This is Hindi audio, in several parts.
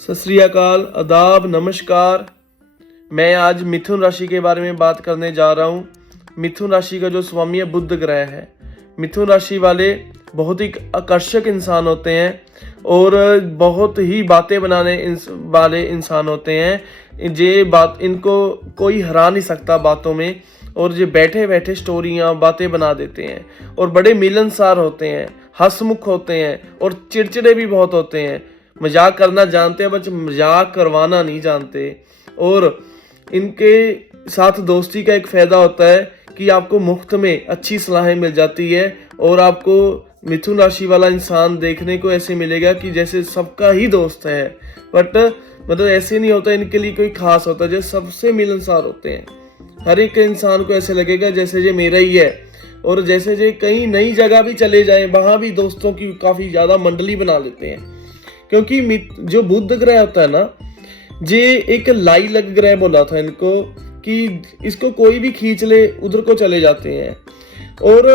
सत श्री अकाल, आदाब, नमस्कार। मैं आज मिथुन राशि के बारे में बात करने जा रहा हूँ। मिथुन राशि का जो स्वामी है बुध ग्रह है। मिथुन राशि वाले बहुत ही आकर्षक इंसान होते हैं और बहुत ही बातें बनाने वाले इंसान होते हैं। ये बात इनको कोई हरा नहीं सकता बातों में, और ये बैठे बैठे स्टोरियाँ बातें बना देते हैं और बड़े मिलनसार होते हैं, हंसमुख होते हैं और चिड़चिड़े भी बहुत होते हैं। मजाक करना जानते हैं, बस मजाक करवाना नहीं जानते। और इनके साथ दोस्ती का एक फ़ायदा होता है कि आपको मुफ्त में अच्छी सलाहें मिल जाती है और आपको मिथुन राशि वाला इंसान देखने को ऐसे मिलेगा कि जैसे सबका ही दोस्त है, बट मतलब ऐसे नहीं होता, इनके लिए कोई खास होता है, जैसे सबसे मिलनसार होते हैं। हर एक इंसान को ऐसे लगेगा जैसे ये मेरा ही है। और जैसे ये कहीं नई जगह भी चले जाए, वहां भी दोस्तों की काफ़ी ज़्यादा मंडली बना लेते हैं, क्योंकि जो बुध ग्रह होता है ना, ये एक लाई लग ग्रह बोला था इनको कि इसको कोई भी खींच ले उधर को चले जाते हैं। और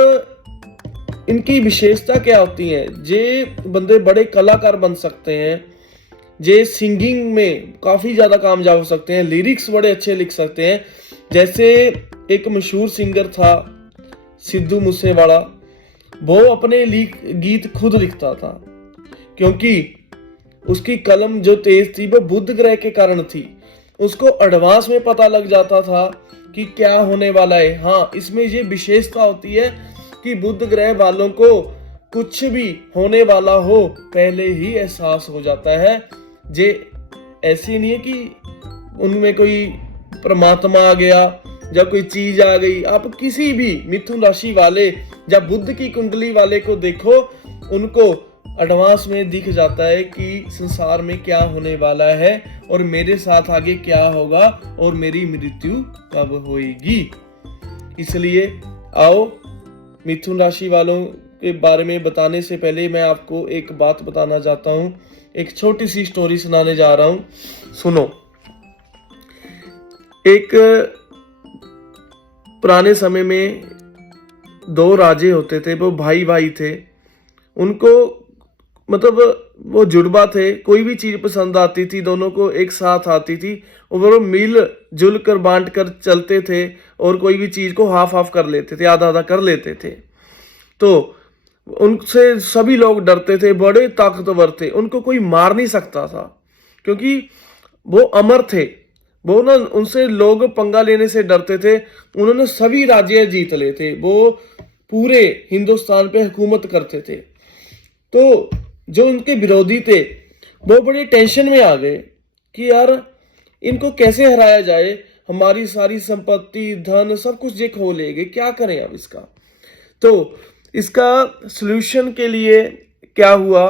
इनकी विशेषता क्या होती है, ये बंदे बड़े कलाकार बन सकते हैं, ये सिंगिंग में काफी ज्यादा कामयाब हो सकते हैं, लिरिक्स बड़े अच्छे लिख सकते हैं। जैसे एक मशहूर सिंगर था सिद्धू मूसेवाला, वो अपने गीत खुद लिखता था, क्योंकि उसकी कलम जो तेज थी वो बुध ग्रह के कारण थी। उसको एडवांस में पता लग जाता था कि क्या होने वाला है। हाँ, इसमें ये विशेषता होती है कि बुध ग्रह वालों को कुछ भी होने वाला हो पहले ही एहसास हो जाता है। ये ऐसी नहीं है कि उनमें कोई परमात्मा आ गया या कोई चीज आ गई। आप किसी भी मिथुन राशि वाले या बुध की कुंडली वाले को देखो, उनको एडवांस में दिख जाता है कि संसार में क्या होने वाला है और मेरे साथ आगे क्या होगा और मेरी मृत्यु कब होगी। इसलिए आओ, मिथुन राशि वालों के बारे में बताने से पहले मैं आपको एक बात बताना चाहता हूँ। एक छोटी सी स्टोरी सुनाने जा रहा हूँ, सुनो। एक पुराने समय में दो राजे होते थे, वो भाई भाई थे। उनको मतलब वो जुड़वा थे, कोई भी चीज पसंद आती थी दोनों को एक साथ आती थी और वो मिल जुल कर बांट कर चलते थे और कोई भी चीज को हाफ हाफ कर लेते थे, आधा आधा कर लेते थे। तो उनसे सभी लोग डरते थे, बड़े ताकतवर थे, उनको कोई मार नहीं सकता था क्योंकि वो अमर थे। वो ना, उनसे लोग पंगा लेने से डरते थे। उन्होंने सभी राज्य जीत लिए थे, वो पूरे हिंदुस्तान पे हुकूमत करते थे। तो जो उनके विरोधी थे वो बड़ी टेंशन में आ गए कि यार इनको कैसे हराया जाए, हमारी सारी संपत्ति धन सब कुछ ये खो लेंगे, क्या करें अब इसका। तो इसका सलूशन के लिए क्या हुआ,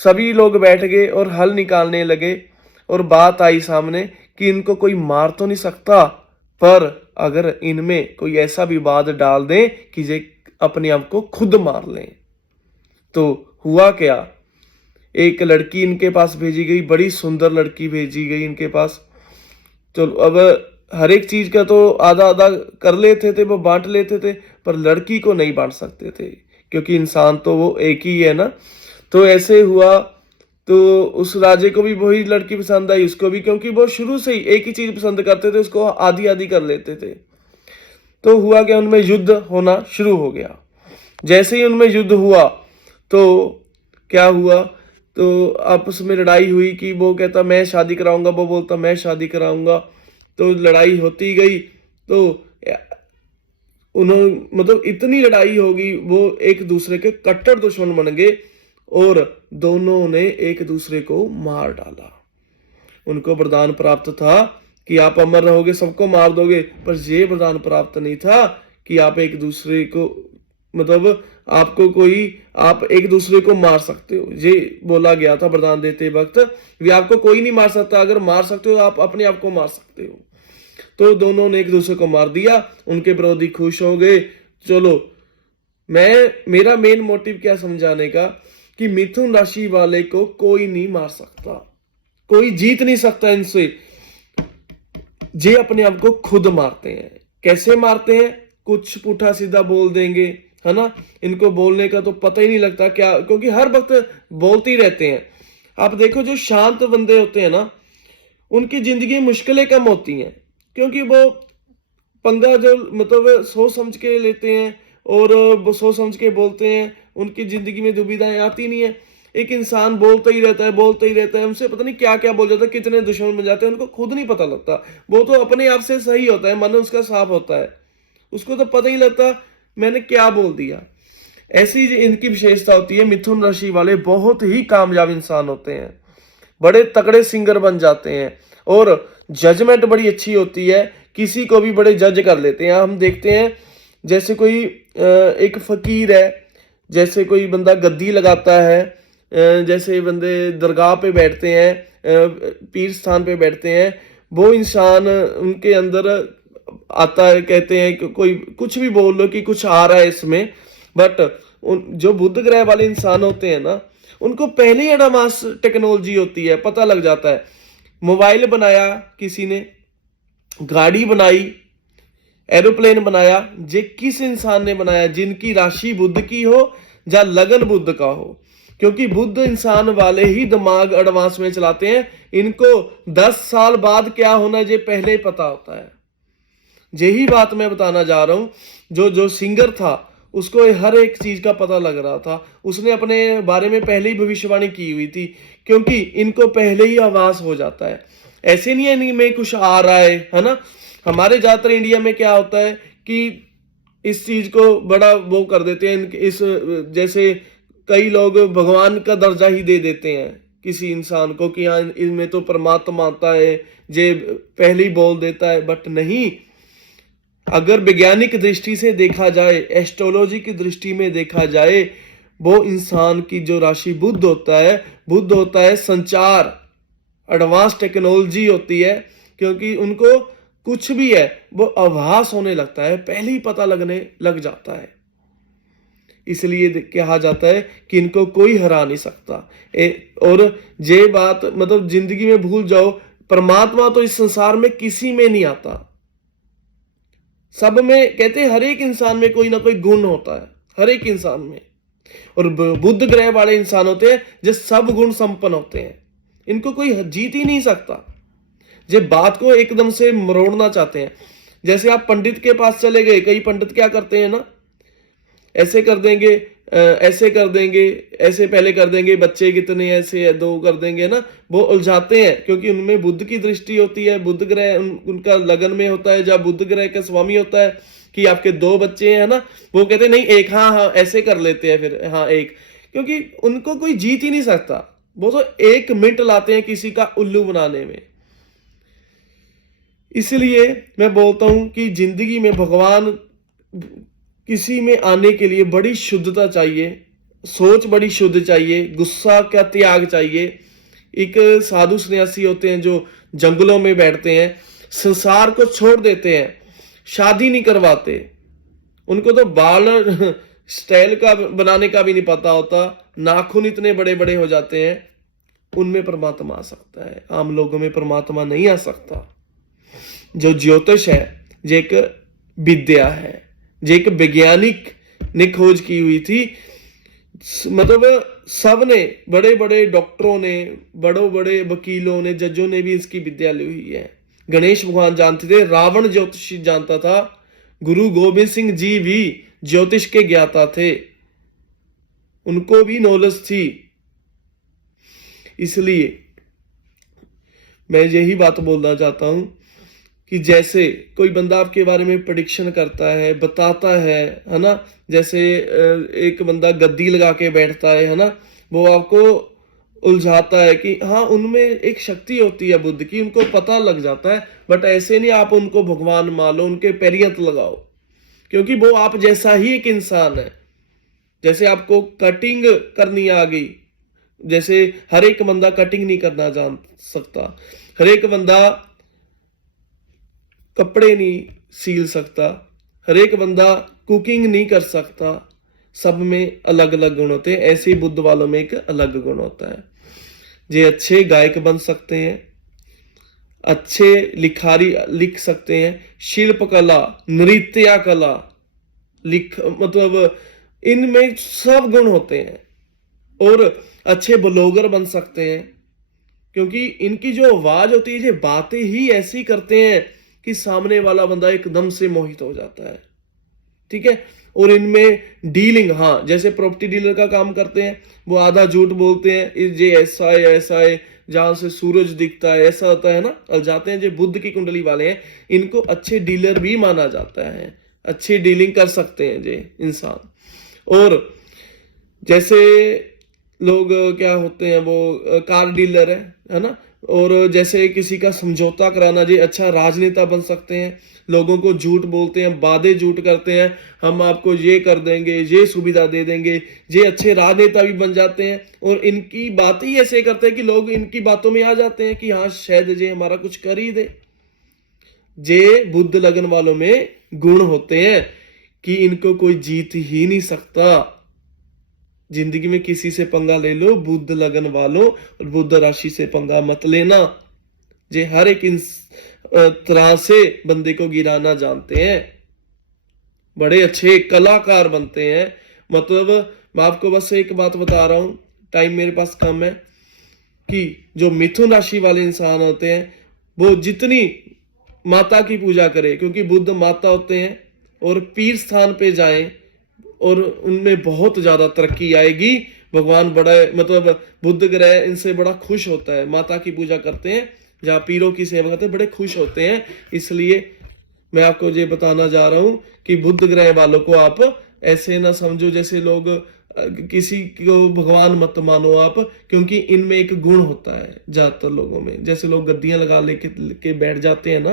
सभी लोग बैठ गए और हल निकालने लगे और बात आई सामने कि इनको कोई मार तो नहीं सकता, पर अगर इनमें कोई ऐसा विवाद डाल दें कि ये अपने आप को खुद मार लें। तो हुआ क्या, एक लड़की इनके पास भेजी गई, बड़ी सुंदर लड़की भेजी गई इनके पास। चलो, अब हर एक चीज का तो आधा आधा कर लेते थे, वो बांट लेते थे, पर लड़की को नहीं बांट सकते थे क्योंकि इंसान तो वो एक ही है ना। तो ऐसे हुआ, तो उस राजे को भी वही लड़की पसंद आई, उसको भी, क्योंकि वो शुरू से ही एक ही चीज पसंद करते थे, उसको आधी आधी कर लेते थे। तो हुआ क्या, उनमें युद्ध होना शुरू हो गया। जैसे ही उनमें युद्ध हुआ तो क्या हुआ, तो आपस में लड़ाई हुई कि वो कहता मैं शादी कराऊंगा, वो बोलता मैं शादी कराऊंगा। तो लड़ाई होती गई, तो उन्होंने मतलब इतनी लड़ाई होगी, वो एक दूसरे के कट्टर दुश्मन बन गए और दोनों ने एक दूसरे को मार डाला। उनको वरदान प्राप्त था कि आप अमर रहोगे, सबको मार दोगे, पर ये वरदान प्राप्त नहीं था कि आप एक दूसरे को मतलब आपको कोई आप एक दूसरे को मार सकते हो। ये बोला गया था वरदान देते वक्त, भी आपको कोई नहीं मार सकता, अगर मार सकते हो आप अपने आप को मार सकते हो। तो दोनों ने एक दूसरे को मार दिया, उनके विरोधी खुश हो गए। चलो, मेरा मेन मोटिव क्या समझाने का, कि मिथुन राशि वाले को कोई नहीं मार सकता, कोई जीत नहीं सकता इनसे। ये अपने आप को खुद मारते हैं। कैसे मारते हैं, कुछ पुठा सीधा बोल देंगे, है ना। इनको बोलने का तो पता ही नहीं लगता क्या, क्योंकि हर वक्त बोलते ही रहते हैं। आप देखो जो शांत बंदे होते हैं ना, उनकी जिंदगी में मुश्किलें कम होती हैं, क्योंकि वो पंगा जो मतलब सोच समझ के लेते हैं और वो सोच समझ के बोलते हैं, उनकी जिंदगी में दुविधाएं आती नहीं है। एक इंसान बोलता ही रहता है, बोलता ही रहता है, उनसे पता नहीं क्या क्या बोल जाता है, कितने दुश्मन बन जाते हैं, उनको खुद नहीं पता लगता। वो तो अपने आप से सही होता है, मन उसका साफ होता है, उसको तो पता ही लगता मैंने क्या बोल दिया। ऐसी इनकी विशेषता होती है। मिथुन राशि वाले बहुत ही कामयाब इंसान होते हैं, बड़े तगड़े सिंगर बन जाते हैं और जजमेंट बड़ी अच्छी होती है, किसी को भी बड़े जज कर लेते हैं। हम देखते हैं जैसे कोई एक फकीर है, जैसे कोई बंदा गद्दी लगाता है, जैसे बंदे दरगाह पे बैठते हैं, पीर स्थान पे बैठते हैं, वो इंसान उनके अंदर आता है, कहते हैं कि कोई कुछ भी बोल लो कि कुछ आ रहा है इसमें, बट जो बुध ग्रह वाले इंसान होते हैं ना, उनको पहले ही एडवांस टेक्नोलॉजी होती है, पता लग जाता है। मोबाइल बनाया किसी ने, गाड़ी बनाई, एरोप्लेन बनाया, जे किस इंसान ने बनाया? जिनकी राशि बुध की हो या लगन बुध का हो, क्योंकि बुध इंसान वाले ही दिमाग एडवांस में चलाते हैं। इनको 10 साल बाद क्या होना ये पहले ही पता होता है। यही बात मैं बताना जा रहा हूं। जो सिंगर था उसको हर एक चीज का पता लग रहा था, उसने अपने बारे में पहले ही भविष्यवाणी की हुई थी, क्योंकि इनको पहले ही आभास हो जाता है। ऐसे नहीं है इनमें कुछ आ रहा है ना। हमारे ज्यादातर इंडिया में क्या होता है कि इस चीज को बड़ा वो कर देते हैं, इस जैसे कई लोग भगवान का दर्जा ही दे देते हैं किसी इंसान को कि हाँ इनमें तो परमात्मा आता है, ये पहले ही बोल देता है, बट नहीं। अगर वैज्ञानिक दृष्टि से देखा जाए, एस्ट्रोलॉजी की दृष्टि में देखा जाए, वो इंसान की जो राशि बुध होता है संचार, एडवांस टेक्नोलॉजी होती है, क्योंकि उनको कुछ भी है वो आभास होने लगता है, पहले ही पता लगने लग जाता है। इसलिए कहा जाता है कि इनको कोई हरा नहीं सकता। और ये बात मतलब जिंदगी में भूल जाओ, परमात्मा तो इस संसार में किसी में नहीं आता, सब में। कहते हैं हर एक इंसान में कोई ना कोई गुण होता है, हर एक इंसान में। और बुध ग्रह वाले इंसान होते हैं जो सब गुण संपन्न होते हैं, इनको कोई जीत ही नहीं सकता। ये बात को एकदम से मरोड़ना चाहते हैं। जैसे आप पंडित के पास चले गए, कई पंडित क्या करते हैं ना, ऐसे कर देंगे, ऐसे कर देंगे, ऐसे पहले कर देंगे, बच्चे कितने ऐसे दो कर देंगे ना, वो उलझाते हैं, क्योंकि उनमें बुध की दृष्टि होती है, बुध ग्रह उनका लगन में होता है, जब बुध ग्रह का स्वामी होता है कि आपके 2 बच्चे हैं ना, वो कहते हैं नहीं एक, हाँ ऐसे कर लेते हैं, फिर हाँ एक, क्योंकि उनको कोई जीत ही नहीं सकता। वो तो 1 मिनट लाते हैं किसी का उल्लू बनाने में। इसलिए मैं बोलता हूं कि जिंदगी में भगवान किसी में आने के लिए बड़ी शुद्धता चाहिए, सोच बड़ी शुद्ध चाहिए, गुस्सा का त्याग चाहिए। एक साधु सन्यासी होते हैं जो जंगलों में बैठते हैं, संसार को छोड़ देते हैं, शादी नहीं करवाते, उनको तो बाल स्टाइल का बनाने का भी नहीं पता होता, नाखून इतने बड़े बड़े हो जाते हैं। उनमें परमात्मा आ सकता है, आम लोगों में परमात्मा नहीं आ सकता। जो ज्योतिष है जो एक विद्या है, जो एक वैज्ञानिक ने खोज की हुई थी, मतलब सबने, बड़े बड़े डॉक्टरों ने, बड़े बड़े वकीलों ने, जजों ने भी इसकी विद्या ली हुई है। गणेश भगवान जानते थे, रावण ज्योतिष जानता था, गुरु गोविंद सिंह जी भी ज्योतिष के ज्ञाता थे, उनको भी नॉलेज थी। इसलिए मैं यही बात बोलना चाहता हूं कि जैसे कोई बंदा आपके बारे में प्रेडिक्शन करता है, बताता है ना, जैसे एक बंदा गद्दी लगा के बैठता है ना, वो आपको उलझाता है कि हाँ उनमें एक शक्ति होती है बुद्ध की, उनको पता लग जाता है। बट ऐसे नहीं आप उनको भगवान मान लो, उनके पैरियत लगाओ, क्योंकि वो आप जैसा ही एक इंसान है। जैसे आपको कटिंग करनी आ गई, जैसे हर एक बंदा कटिंग नहीं करना जान सकता, हर एक बंदा कपड़े नहीं सील सकता, हर एक बंदा कुकिंग नहीं कर सकता, सब में अलग अलग गुण होते हैं। ऐसे ही बुद्ध वालों में एक अलग गुण होता है। ये अच्छे गायक बन सकते हैं, अच्छे लिखारी लिख सकते हैं, शिल्प कला, नृत्य कला, मतलब इनमें सब गुण होते हैं। और अच्छे ब्लॉगर बन सकते हैं, क्योंकि इनकी जो आवाज होती है, ये बातें ही ऐसी करते हैं कि सामने वाला बंदा एकदम से मोहित हो जाता है। ठीक है। और इनमें डीलिंग, हाँ, जैसे प्रॉपर्टी डीलर का काम करते हैं, वो आधा झूठ बोलते हैं, ये ऐसा है जहां से सूरज दिखता है, ऐसा होता है ना, और जाते हैं जो बुध की कुंडली वाले हैं, इनको अच्छे डीलर भी माना जाता है, अच्छी डीलिंग कर सकते हैं ये इंसान। और जैसे लोग क्या होते हैं, वो कार डीलर है ना, और जैसे किसी का समझौता कराना, जी अच्छा राजनेता बन सकते हैं, लोगों को झूठ बोलते हैं, वादे झूठ करते हैं, हम आपको ये कर देंगे, ये सुविधा दे देंगे, ये अच्छे राजनेता भी बन जाते हैं। और इनकी बातें ही ऐसे करते हैं कि लोग इनकी बातों में आ जाते हैं कि हाँ शायद ये हमारा कुछ कर ही दे। जे बुध लगन वालों में गुण होते हैं कि इनको कोई जीत ही नहीं सकता। जिंदगी में किसी से पंगा ले लो, बुध लगन वालों और बुध राशि से पंगा मत लेना। जे हर एक तरह से बंदे को गिराना जानते हैं, बड़े अच्छे कलाकार बनते हैं। मतलब मैं आपको बस एक बात बता रहा हूं, टाइम मेरे पास कम है, कि जो मिथुन राशि वाले इंसान होते हैं, वो जितनी माता की पूजा करे, क्योंकि बुध माता होते हैं, और पीर स्थान पे जाएं, और उनमें बहुत ज्यादा तरक्की आएगी। भगवान बड़ा, मतलब बुध ग्रह इनसे बड़ा खुश होता है। माता की पूजा करते हैं, जहाँ पीरों की सेवा करते हैं, बड़े खुश होते हैं। इसलिए मैं आपको ये बताना जा रहा हूं कि बुध ग्रह वालों को आप ऐसे ना समझो जैसे लोग किसी को भगवान मत मानो आप, क्योंकि इनमें एक गुण होता है ज्यादातर लोगों में। जैसे लोग गद्दियां लगा लेके बैठ जाते हैं ना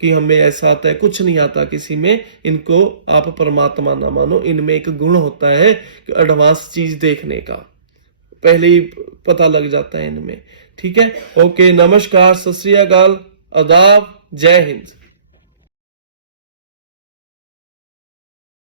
कि हमें ऐसा आता है, कुछ नहीं आता किसी में। इनको आप परमात्मा ना मानो, इनमें एक गुण होता है कि एडवांस चीज देखने का पहले ही पता लग जाता है इनमें। ठीक है, ओके, नमस्कार, सत श्री अकाल, आदाब, जय हिंद।